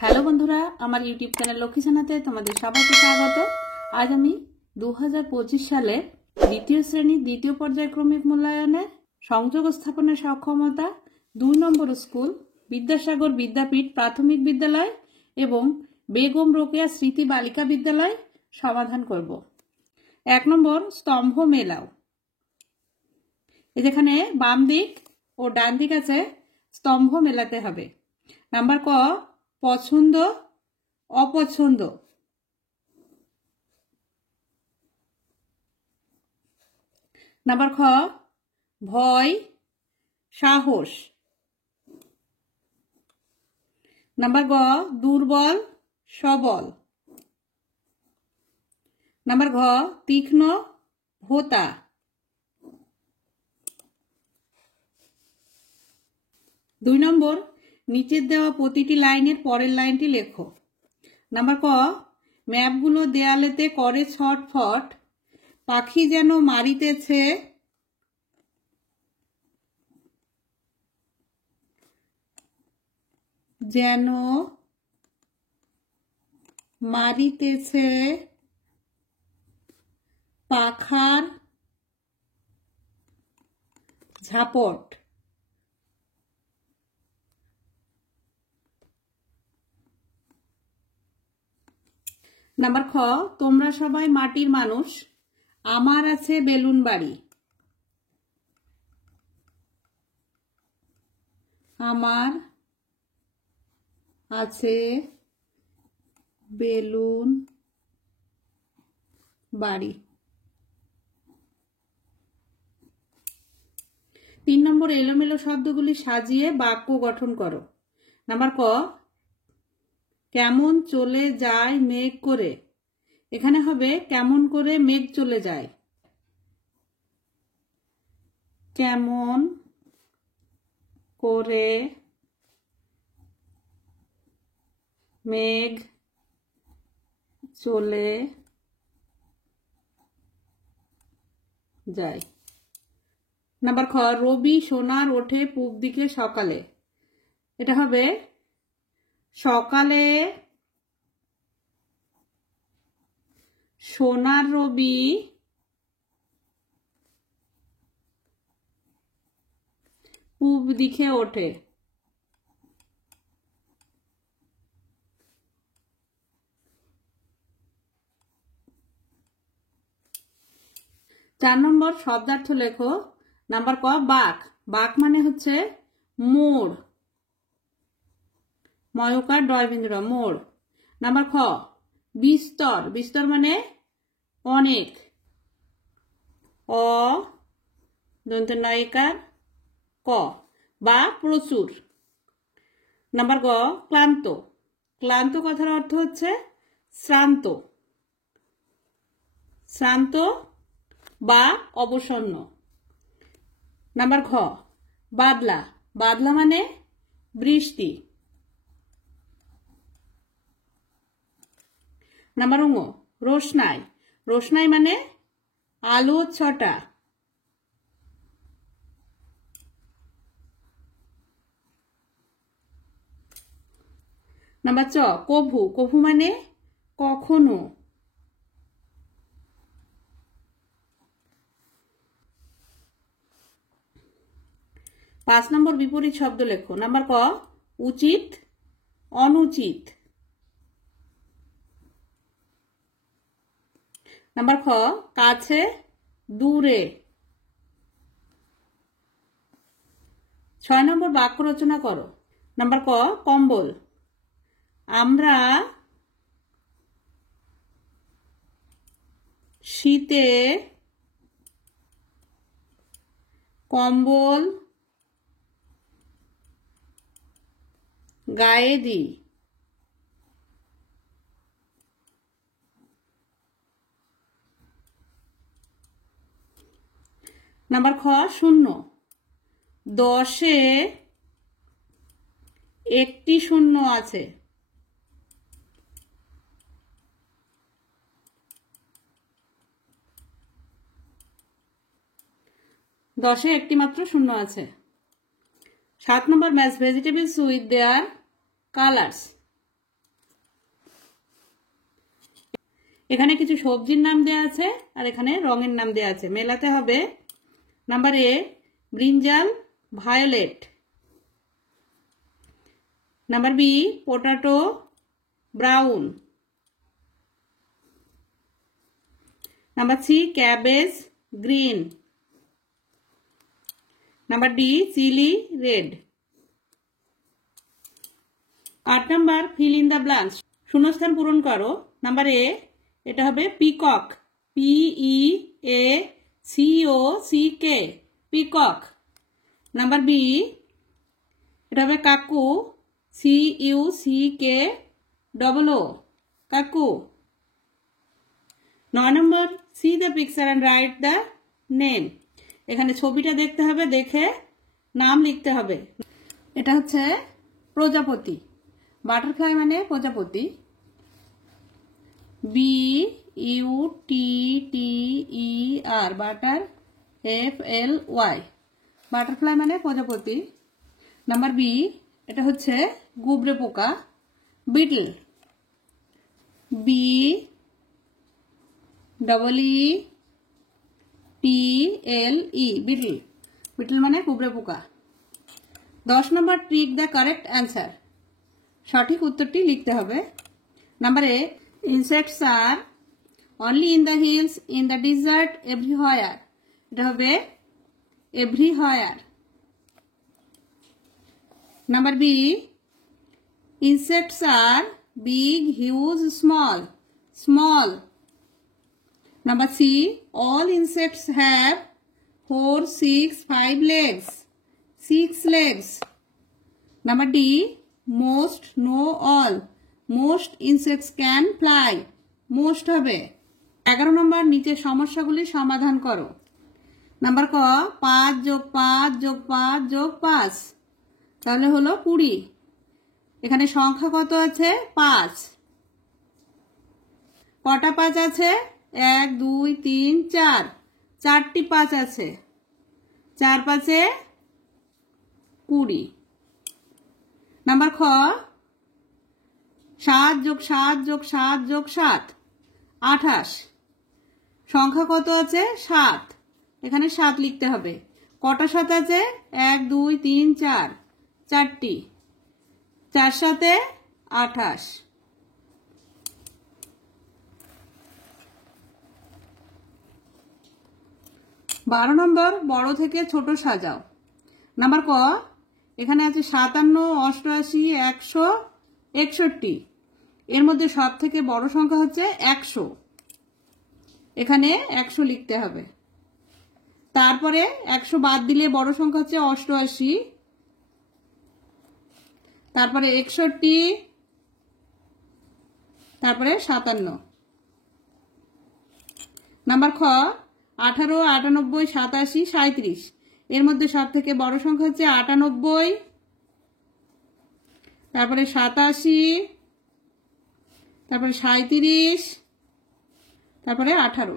Hello বন্ধুরা, আমার YouTube channel Lakshmi ছানাতে তোমাদের সবাইকে স্বাগত। আজ আমি 2025 সালের দ্বিতীয় শ্রেণীর দ্বিতীয় পর্যায়ক্রমিক মূল্যায়নে সংযোগ স্থাপনের সক্ষমতা 2 নম্বর স্কুল বিদ্যাসাগর বিদ্যাপীঠ প্রাথমিক বিদ্যালয় এবং বেগম রোকেয়া স্মৃতি বালিকা বিদ্যালয় সমাধান করব। 1 নম্বর স্তম্ভ মেলাও। যেখানে বাম দিক ও ডান দিক আছে, স্তম্ভ মেলাতে হবে। নাম্বার ক, পছন্দ অপছন্দ। নাম্বার খ, ভয় সাহস। নাম্বার গ, দুর্বল সবল। নাম্বার ঘ, তীক্ষ্ণ ভোতা। দুই নম্বর, নিচের দেওয়া প্রতিটি লাইনের পরের লাইনটি লেখো। নাম্বার ক, ম্যাপগুলো দেয়ালেতে করে ছটফট, পাখি যেন মারিতেছে পাখার ঝাপট। নাম্বার খ, তোমরা সবাই মাটির মানুষ, আমার আছে বেলুন বাড়ি। আমার আছে বেলুন বাড়ি। 3 নম্বর, এলোমেলো শব্দগুলি সাজিয়ে বাক্য গঠন করো। নাম্বার ক, কেমন চলে যায় মেঘ করে। এখানে হবে কেমন করে মেঘ চলে যায়। কেমন করে মেঘ চলে যায়। নাম্বার খ, রবি সোনার ওঠে পূব দিকে সকালে। এটা হবে সকালে সোনার রবি পূব দিকে ওঠে। চার নম্বর, শব্দার্থ লেখো। নাম্বার ক, বাঁক। বাঁক মানে হচ্ছে মোড়, ময়কার ডয়বিন্দুরা মোড়। নাম্বার খ, বিস্তর। বিস্তর মানে অনেক, অ দন্ত নয়কার ক, বা প্রচুর। নাম্বার গ, ক্লান্ত। ক্লান্ত কথার অর্থ হচ্ছে শ্রান্ত, শ্রান্ত বা অবসন্ন। নাম্বার ঘ, বাদলা। বাদলা মানে বৃষ্টি। নাম্বার ঙ, রোশনাই। রোশনাই মানে আলো ছটা। নাম্বার চ, কভু। কভু মানে কখনো। 5 নম্বর, বিপরীত শব্দ লেখো। নাম্বার ক, উচিত অনুচিত। নাম্বার খ, কাছে দূরে। 6 নম্বর, বাক্য রচনা করো। নাম্বার ক, কম্বল। আমরা শীতে কম্বল গায়ে দিই। নাম্বার খ, শূন্য। 10-এ একটি শূন্য আছে। দশে একটি মাত্র শূন্য আছে। 7 নম্বর, match vegetables with their colours. এখানে কিছু সবজির নাম দেওয়া আছে আর এখানে রঙের নাম দেওয়া আছে, মেলাতে হবে। Number A brinjal violet, number B potato brown, number C cabbage green, number D chilli red. 8 number fill in the blanks, শূন্যস্থান পূরণ করো। নাম্বার এ এটা হবে peacock, PEACOCK peacock. Number B এটা হবে কাকু, CUCKOO কাকু। 9 নম্বর see the picture and write the name, এখানে ছবিটা দেখতে হবে, দেখে নাম লিখতে হবে। এটা হচ্ছে প্রজাপতি, বাটারফ্লাই মানে প্রজাপতি, BUTTER বাটার FLY, বাটারফ্লাই মানে প্রজাপতি। নাম্বার বি এটা হচ্ছে গুবরে পোকা, বিটল, BEETLE বিটল, বিটল মানে গুবরে পোকা। 10 number tick the correct answer, সঠিক উত্তরটি লিখতে হবে। Number A insects are only in the hills in the desert everywhere, এটা হবে everywhere. Number B insects are big huge small, small. Number C all insects have 4, 6, 5 legs, 6 legs. Number D most, no, all, most insects can fly, most হবে। 11 নম্বর নিচের সমস্যাগুলি সমাধান করো। Number ক 5 + 5 + 5 + 5, তাহলে হলো 20। এখানে সংখ্যা কত আছে? 5। কটা 5 আছে? 1, 2, 3, 4, 4টি 5 আছে, 4 × 5 = 20। নাম্বার খ 7 + 7 + 7 + 7 28, সংখ্যা কত আছে? 7, এখানে 7 লিখতে হবে। কটা 7 আছে? 1, 2, 3, 4, 4টি, 4 × 7 = 28। বারো নম্বর বড় থেকে ছোট সাজাও। নাম্বার ক এখানে আছে 57, 88, 100, 61, এর মধ্যে সব থেকে বড় সংখ্যা হচ্ছে 100, এখানে 100 লিখতে হবে। তারপরে 100 বাদ দিলে বড় সংখ্যা হচ্ছে 88, তারপরে 61, তারপরে 57। নাম্বার খ 18, 98, 87, 37, এর মধ্যে সব থেকে বড় সংখ্যা হচ্ছে 98, তারপরে 87, তারপরে 37, তারপরে 18।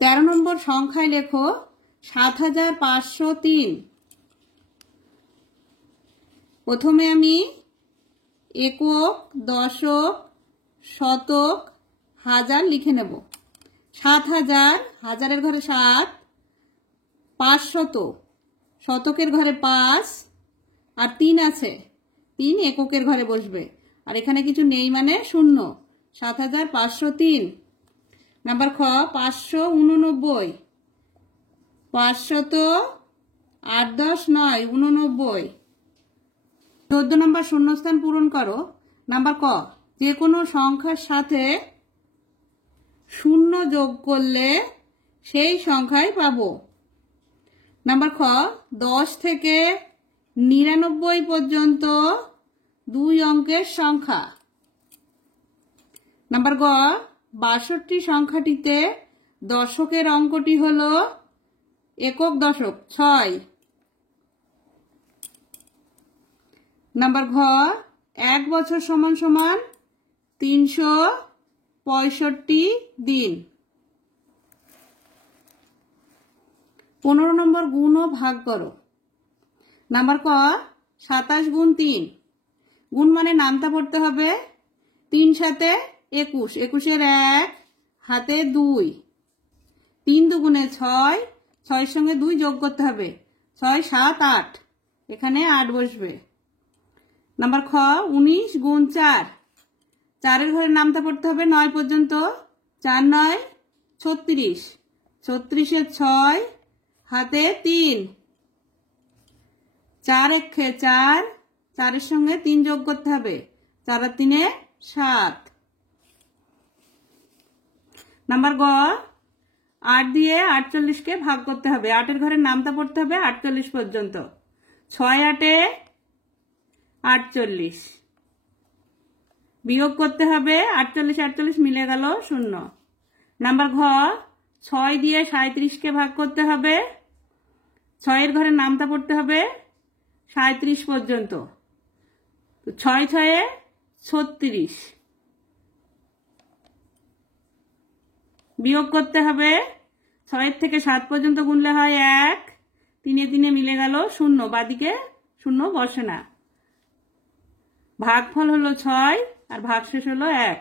13 নম্বর সংখ্যায় লেখো 7503। প্রথমে আমি একক, দশক, শতক, হাজার লিখে নেব। 7000, হাজারের ঘরে 7, 500, শতকের ঘরে 5, আর 3 আছে, 3 এককের ঘরে বসবে, আর এখানে কিছু নেই মানে 0, 7503। নাম্বার খ 589, 500, 8, 10, 9, 89। 14 নম্বর শূন্যস্থান পূরণ করো। নাম্বার ক যে কোনো সংখ্যার সাথে 0 যোগ করলে সেই সংখ্যায় পাবো। নাম্বার খ 10 থেকে 99 পর্যন্ত 2 অঙ্কের সংখ্যা। নাম্বার গ 62 সংখ্যাটিতে দশকের অঙ্কটি হলো একক দশক 6। নাম্বার ঘ 1 বছর = 365 দিন। 15 নম্বর গুণ ও ভাগ করো। নাম্বার ক 27 × 3, গুণ মানে নামতা পড়তে হবে, 3 সাথে 21, 21-এর 1 হাতে 2, 3 দুগুণে 6, 6-এর সঙ্গে 2 যোগ করতে হবে, 6, 7, 8, এখানে 8 বসবে। নাম্বার খ, 19 গুণ 4, 4-এর ঘরে নামতা পড়তে হবে 9 পর্যন্ত, 4 9 36, 36-এর 6 হাতে 3, 4 1 4, 4-এর সঙ্গে 3 যোগ করতে হবে, 4 আর 3 7। নাম্বার গ, 8 দিয়ে 48-কে ভাগ করতে হবে, 8-এর ঘরে নামতা পড়তে হবে 48 পর্যন্ত, 6 8 48, বিয়োগ করতে হবে 48 48 মিলে গেল 0। নাম্বার ঘ, 6 দিয়ে 37-কে ভাগ করতে হবে, 6-এর ঘরে নামতা পড়তে হবে 37 পর্যন্ত, 6 6 36, বিয়োগ করতে হবে 6 থেকে 7 পর্যন্ত গুনলে হয় 1, 3 3 মিলে গেল 0, বাদিকে 0 বসে না। ভাগফল হলো 6 আর ভাগশেষ হলো 1।